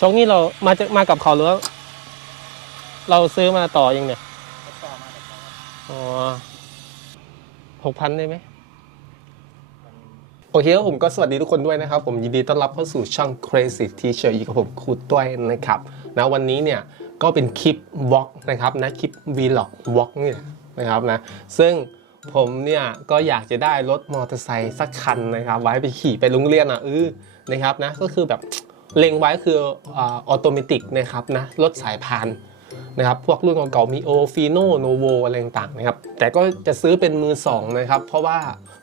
ชกนี่เรามาจากมากับเขาหรือว่าเราซื้อมาต่อเองเนี่ยต่อมาแต่ต่อมาอ๋อหกพันได้ไหมโอเคครับผมก็สวัสดีทุกคนด้วยนะครับ ผมยินดีต้อนรับเข้าสู่ช่อง Crazy Teacher อยู่กับผมครูต้วยนะครับนะวันนี้เนี่ยก็เป็นคลิปวอล์กนะครับนะคลิป Vlog วอล์กเนี่ยนะครับนะซึ่งผมเนี่ยก็อยากจะได้รถมอเตอร์ไซค์สักคันนะครับ ไว้ไปขี่ไปโรงเรียนอะเออนะครับนะก็คือแบบ เล็งไว้คือออโตเมติกนะครับนะรถสายพานนะครับพวกรุ่นเก่าๆมีโอฟีโนโนโวอะไรต่างๆนะครับแต่ก็จะซื้อเป็นมือสองนะครับ เพราะว่า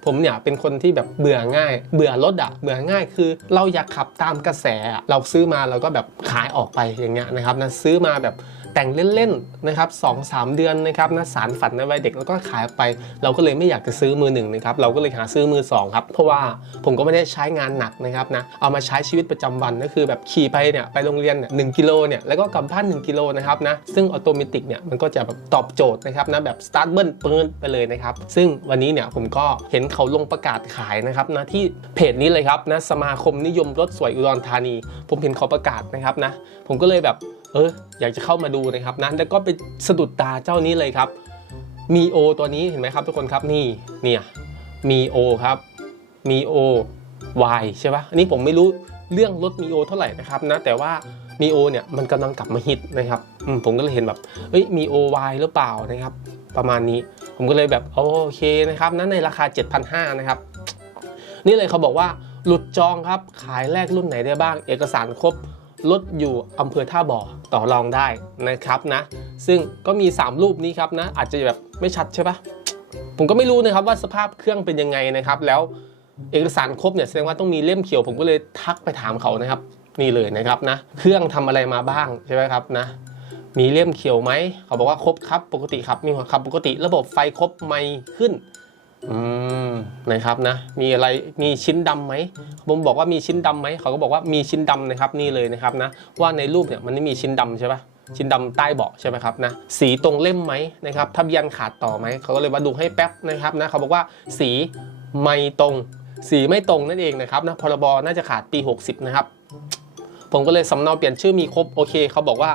ผมเนี่ยเป็นคนที่แบบเบื่อง่าย เบื่อรถอะเบื่อง่ายคือ เราอยากขับตามกระแสเราซื้อมาเราก็แบบขายออกไปอย่างเงี้ยนะครับนะซื้อมาแบบ แต่งเล่นๆนะครับสองสามเดือนนะครับนะสารฝันในวัยเด็กแล้วก็ขายไป เราก็เลยไม่อยากจะซื้อมือหนึ่งนะครับเราก็เลยหาซื้อมือสองครับเพราะว่าผมก็ไม่ได้ใช้งานหนักนะครับนะเอามาใช้ชีวิตประจำวันก็คือแบบขี่ไปเนี่ยไปโรงเรียนเนี่ยหกิโลเนี่ยแล้วก็กลับบ้าน1กิโลนะครับนะซึ่งออโตเมติกเนี่ยมันก็จะแบบตอบโจทย์นะครับนะแบบสตาร์ทเบิ้ลปืนไปเลยนะครับซึ่งวันนี้เนี่ยผมก็เห็นเขาลงประกาศขายนะครับนะที่เพจนี้เลยครับนะสมาคมนิยมรถสวยอุดรธานี ผมเห็นเขาประกาศนะครับนะผมก็เลยแบบ เอออยากจะเข้ามาดูนะครับนะแล้วก็ไปสะดุดตาเจ้านี้เลยครับมีโอตัวนี้เห็นไหมครับทุกคนครับนี่เนี่ยมีโอครับมีโอ Y ใช่ปะอันนี้ผมไม่รู้เรื่องรถมีโอเท่าไหร่นะครับนะแต่ว่ามีโอเนี่ยมันกำลังกลับมาฮิตนะครับผมก็เลยเห็นแบบเอ้ยมีโอ Y หรือเปล่านะครับ ประมาณนี้ผมก็เลยแบบโอเคนะครับนั้นในราคา 7,500นะครับนี่เลยเขาบอกว่าหลุดจองครับขายแลกรุ่นไหนได้บ้าง เอกสารครบ รถอยู่อำเภอท่าบ่อต่อรองได้นะครับนะ ซึ่งก็มี 3 รูปนี้ครับนะ อาจจะแบบไม่ชัดใช่ปะผมก็ไม่รู้นะครับว่าสภาพเครื่องเป็นยังไงนะครับ แล้วเอกสารครบเนี่ยแสดงว่าต้องมีเล่มเขียว ผมก็เลยทักไปถามเขานะครับ นี่เลยนะครับนะ เครื่องทำอะไรมาบ้างใช่ไหมครับนะ มีเล่มเขียวไหมเขาบอกว่าครบครับปกติครับมีขับปกติระบบไฟครบไม่ขึ้น อืมนะครับนะ มีอะไรมีชิ้นดำไหมผมบอกว่ามีชิ้นดำไหมเขาก็บอกว่ามีชิ้นดำนะครับนี่เลยนะครับนะ ว่าในรูปเนี่ยมันไม่มีชิ้นดำใช่ปะชิ้นดำใต้เบาะใช่ไหมครับนะสีตรงเล่มไหมนะครับทะเบียนขาดต่อไหมเขาก็เลยมาดูให้แป๊บนะครับนะเขาบอกว่าสีไม่ตรง สีไม่ตรงนั่นเองนะครับนะพรบน่าจะขาดปี 60 นะครับ ผมก็เลยสำเนาเปลี่ยนชื่อมีครบโอเคเขาบอกว่า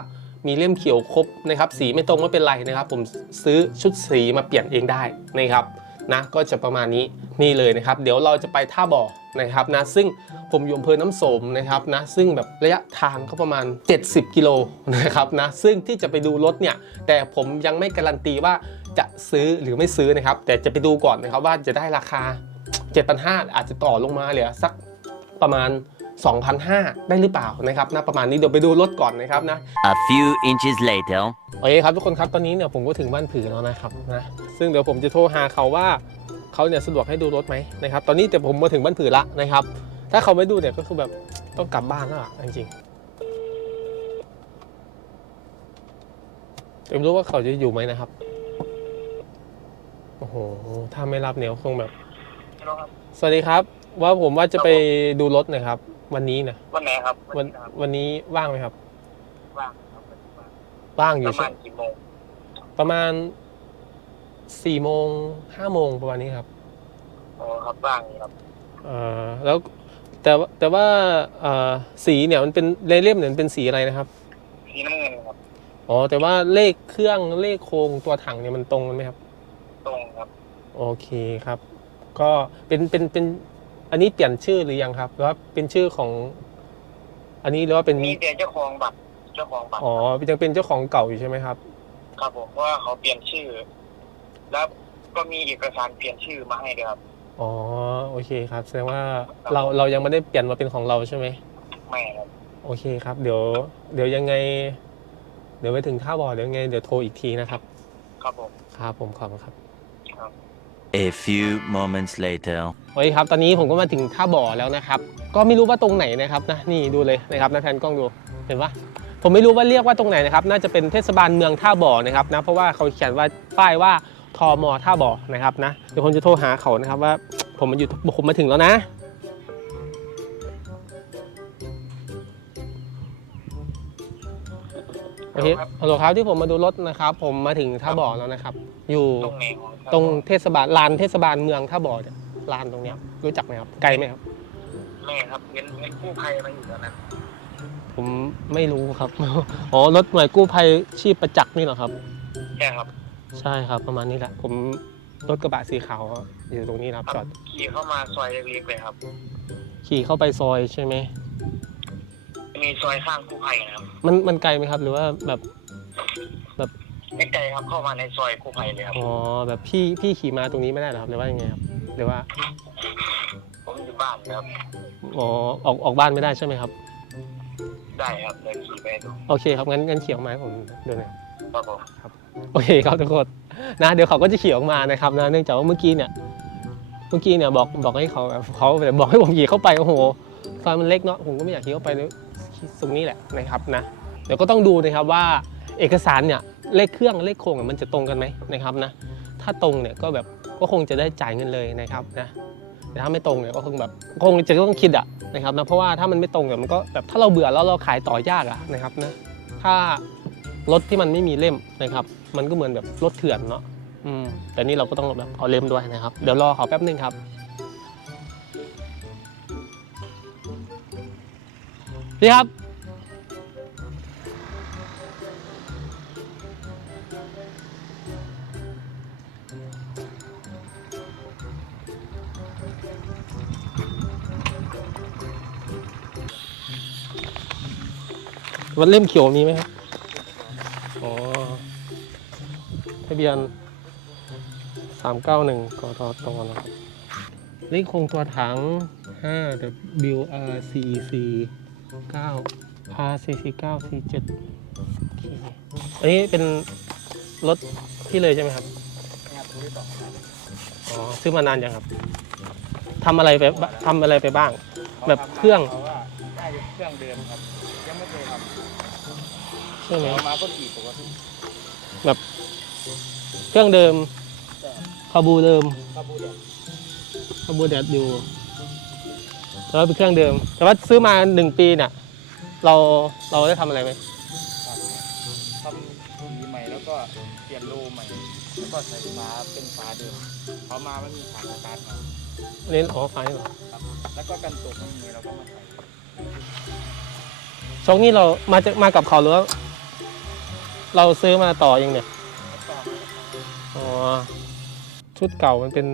มีเล่มเขียวครบนะครับ สีไม่ตรงไม่เป็นไรนะครับ ผมซื้อชุดสีมาเปลี่ยนเองได้นะครับ นะก็จะประมาณนี้นี่เลยนะครับ เดี๋ยวเราจะไปท่าบ่อนะครับนะซึ่งผมอยู่อำเภอน้ำโสมนะครับนะซึ่งแบบระยะทางก็ประมาณ 70 กิโลนะครับนะซึ่งที่จะไปดูรถเนี่ย แต่ผมยังไม่การันตีว่าจะซื้อหรือไม่ซื้อนะครับ แต่จะไปดูก่อนนะครับว่าจะได้ราคา7,500อาจจะต่อลงมาเหลือสักประมาณ 2,500 ได้หรือเปล่านะครับนะประมาณนี้เดี๋ยวไปดูรถก่อนนะครับนะ A few inches later. โอเคครับทุกคนครับตอนนี้เนี่ยผมก็ถึงบ้านผือแล้วนะครับนะซึ่งเดี๋ยวผมจะโทรหาเขาว่าเขาเนี่ยสะดวกให้ดูรถไหมนะครับตอนนี้แต่ผมมาถึงบ้านผือละนะครับ ถ้าเขาไม่ดูเนี่ยก็คือแบบต้องกลับบ้านแล้วอะจริงๆแต่ไม่รู้ว่าเขาจะอยู่ไหมนะครับโอ้โหถ้าไม่รับเนี่ยคงแบบฮัลโหลครับสวัสดีครับ ว่าผมว่าจะไปดูรถหนะครับ วันนี้นะวันไหนครับวันนี้ครับวันนี้ว่างไหมครับ ว่างครับวันนี้ว่างว่างอปยู่ระใช่มาณกี่โมงประมาณสี่โมงห้าโมงประมาณนี้ครับ อ๋อครับว่างอยู่ครับเอ่อแล้วแต่ว่าแต่ว่าเอ่อสีเนี่ยมันเป็นในเล่มเนี่ยมันเป็นสีอะไรนะครับสีน้ำเงินครับ อ๋อแต่ว่าเลขเครื่องเลขโครงตัวถังเนี่ยมันตรงกันไหมครับ ตรงครับ โอเคครับ ก็เป็นเป็นเป็น อันนี้เปลี่ยนชื่อหรือยังครับหรือว่าเป็นชื่อของ อันนี้หรือว่าเป็นมีแต่เจ้าของบัตรเจ้าของบัตรอ๋อยังเป็นเจ้าของเก่าอยู่ใช่ไหมครับ ครับผมเพราะว่าเขาเปลี่ยนชื่อ แล้วก็มีเอกสารเปลี่ยนชื่อมาให้ด้วยครับอ๋อโอเคครับ แสดงว่าเราเรายังไม่ได้เปลี่ยนมาเป็นของเราใช่ไหมไม่ครับโอเคครับ เดี๋ยวเดี๋ยวยังไง เดี๋ยวไปถึงท่าบ่อเดี๋ยวยังไงเดี๋ยวโทรอีกทีนะครับ ครับผมครับผมขอบคุณครับครับ A few moments later. โอเคครับ ตอนนี้ผมก็มาถึงท่าบ่อแล้วนะครับ ก็ไม่รู้ว่าตรงไหนนะครับนะ นี่ดูเลยนะครับนะแผนกล้องดู เห็นปะผมไม่รู้ว่าเรียกว่าตรงไหนนะครับ น่าจะเป็นเทศบาลเมืองท่าบ่อนะครับนะ เพราะว่าเขาเขียนว่าป้ายว่าทมท่าบ่อนะครับนะ เดี๋ยวผมจะโทรหาเขานะครับว่าผมมาอยู่ผมมาถึงแล้วนะ โอเคฮัลโหลครับที่ผมมาดูรถนะครับ ผมมาถึงท่าบ่อแล้วนะครับ อยู่ตรงไหนของตรงเทศบาลลานเทศบาลเมืองท่าบ่อเนี่ยลานตรงเนี้ยรู้จักไหมครับไกลไหมครับแม่ครับเงินเงินกู้ภัยมาอยู่แล้วนะผมไม่รู้ครับ อ๋อรถหน่วยกู้ภัยชีพประจักษ์นี่เหรอครับ ใช่ครับใช่ครับ ประมาณนี้แหละ ผมรถกระบะสีขาวอยู่ตรงนี้นะครับจอดขี่เข้ามาซอยเล็กๆเลยครับ ขี่เข้าไปซอยใช่ไหม มีซอยข้างกู้ภัยนะครับมันมันไกลไหมครับ หรือว่าแบบ ไม่ไกลครับเข้ามาในซอยกู้ภัยเลยครับ อ๋อ แบบพี่พี่ขี่มาตรงนี้ไม่ได้เหรอครับ หรือว่ายังไงครับ หรือว่า ผมอยู่บ้านครับ อ๋อ ออกออกบ้านไม่ได้ใช่ไหมครับ ได้ครับเดินขี่ไปดูโอเคครับ งั้นงั้นเขียวมาให้ผมดูหน่อย ครับผมโอเคครับทุกคนนะเดี๋ยวเขาก็จะขี่ออกมานะครับนะเนื่องจากว่าเมื่อกี้เนี่ยเมื่อกี้เนี่ยบอกบอกให้เขาแบบเขาแบบบอกให้ผมขี่เข้าไปโอ้โหซอยมันเล็กเนาะผมก็ไม่อยากขี่เข้าไปเลย ตรงนี้แหละนะครับนะเดี๋ยวก็ต้องดูนะครับว่าเอกสารเนี่ยเลขเครื่องเลขโครงมันจะตรงกันไหมนะครับนะถ้าตรงเนี่ยก็แบบก็คงจะได้จ่ายเงินเลยนะครับนะแต่ถ้าไม่ตรงเนี่ยก็คงแบบคงจะต้องคิดอะนะครับนะเพราะว่าถ้ามันไม่ตรงเนี่ยมันก็แบบถ้าเราเบื่อแล้วเราขายต่อยากอะนะครับนะถ้ารถที่มันไม่มีเล่มนะครับ มันก็เหมือนแบบรถเถื่อนเนาะอืมแต่นี่เราก็ต้องแบบเอาเล่มด้วยนะครับ เดี๋ยวรอเขาแป๊บหนึงครับ พี่ครับ วันเล่มเขียวมีไหมครับ อ๋อทะเบียน391กทตนะครับเลขคงตัวถัง5 WRCC 9 RCC 9 C7 โอเคอันนี้เป็นรถพี่เลยใช่ไหมครับอ๋อซื้อมานานยังครับทำอะไรไปบทำอะไรไปบ้าง แบบเครื่องเขาว่าน่าจะเครื่องเดิมครับยังไม่เคยทำใช่ไหมเอามาก็ขี่ปกติเครื่องเดิมคาบูเดิมถ้าพูดอย่างคาบูแดดอยู่ แล้วเป็นเครื่องเดิม แต่ว่าซื้อมาหนึ่งปีเนี่ยเราเราได้ทำอะไรไหมทำสีใหม่แล้วก็เปลี่ยนโลใหม่แล้วก็ใส่ฝาเป็นฝาเดิมเขามาไม่มีฝาสตาร์ทมาอันนี้อ๋อไฟเหรอครับแล้วก็กันตกไม่มีเราก็มาใส่ชกนี่เรามาจากมากับเขาหรือว่าเราซื้อมาต่อเองเนี่ยแล้วก็อ๋อชุดเก่ามันเป็น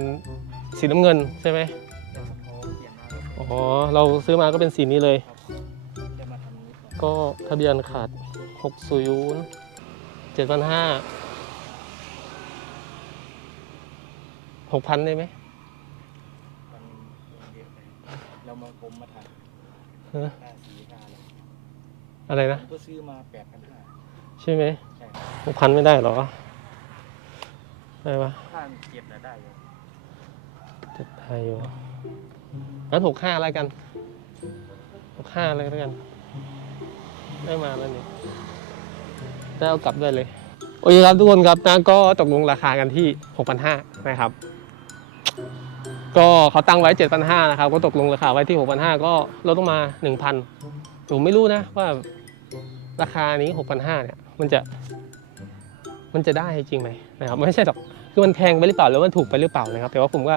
สีน้ำเงินใช่ไหม อ๋อ เราซื้อมาก็เป็นสีนี้เลยจะมาทำนี้ก่อนก็ทะเบียนขาดหกศูนย์เจ็ดพันห้าหกพันได้ไหมมันเยอะไปเรามาผมมาถ่ายฮะค่าสีค่าอะไรอะไรนะผมก็ซื้อมาแปดพันห้าใช่ไหมใช่หกพันไม่ได้เหรอ ได้ปะถ้าเก็บแล้วได้อยู่เจ็ดไทยอยู่ งั้นหกห้าแล้วกันหกห้าเลยแล้วกัน ได้มาแล้วนี่ได้เอากลับด้วยเลย โอเคครับทุกคนครับนะก็ตกลงราคากันที่6,500นห้านะครับ ก็เขาตั้งไว้7,500นห้านะครับ ก็ตกลงราคาไว้ที่6,500ก็ลดลงมา1,000ผมไม่รู้นะว่าราคานี้6,500เนี่ยมันจะมันจะได้จริงไหมนะครับไม่ใช่หรอกคือมันแพงไปหรือเปล่าหรือมันถูกไปหรือเปล่านะครับ แต่ว่าผมว่า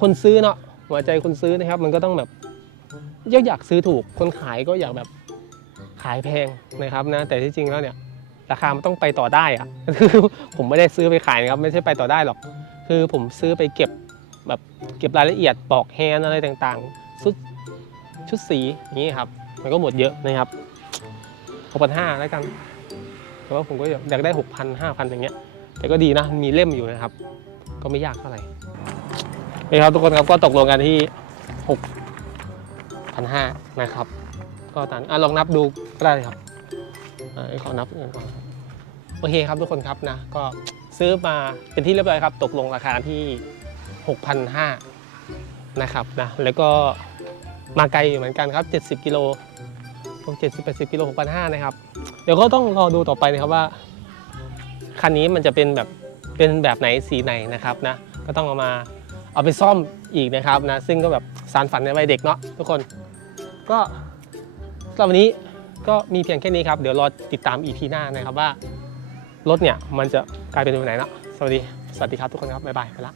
คนซื้อเนาะ หัวใจคนซื้อนะครับ มันก็ต้องแบบอยากอยากซื้อถูก คนขายก็อยากแบบขายแพงนะครับนะ แต่ที่จริงแล้วเนี่ย ราคามันต้องไปต่อได้อะคือผมไม่ได้ซื้อไปขายนะครับ ไม่ใช่ไปต่อได้หรอก คือผมซื้อไปเก็บแบบเก็บรายละเอียดปอกแฮนอะไรต่างๆ ชุดชุดสีอย่างนี้ครับ มันก็หมดเยอะนะครับหกพันห้าแล้วกันแต่ว่าผมก็อยากได้หกพันห้าพันอย่างเงี้ย แต่ก็ดีนะ มีเล่มอยู่นะครับ ก็ไม่ยากเท่าไหร่ นี่ครับทุกคนครับก็ตกลงกันที่หกพันห้านะครับ ก็ตามอะลองนับดูก็ได้ครับอะขอนับเงินก่อนโอเคครับทุกคนครับนะ ก็ซื้อมาเป็นที่เรียบร้อยครับ ตกลงราคาที่ 6,500นะครับนะแล้วก็มาไกลอยู่เหมือนกันครับ 70กิโลพวก70 80กิโล6,500นะครับ เดี๋ยวก็ต้องรอดูต่อไปนะครับว่า คันนี้มันจะเป็นแบบเป็นแบบไหนสีไหนนะครับนะ ก็ต้องเอามา เอาไปซ่อมอีกนะครับนะซึ่งก็แบบสารฝันในวัยเด็กเนาะทุกคนก็สำหรับวันนี้ก็มีเพียงแค่นี้ครับ เดี๋ยวรอติดตาม EP หน้านะครับว่ารถเนี่ยมันจะกลายเป็นแบบไหนเนาะสวัสดี สวัสดีครับทุกคนครับ บ๊ายบายไปละ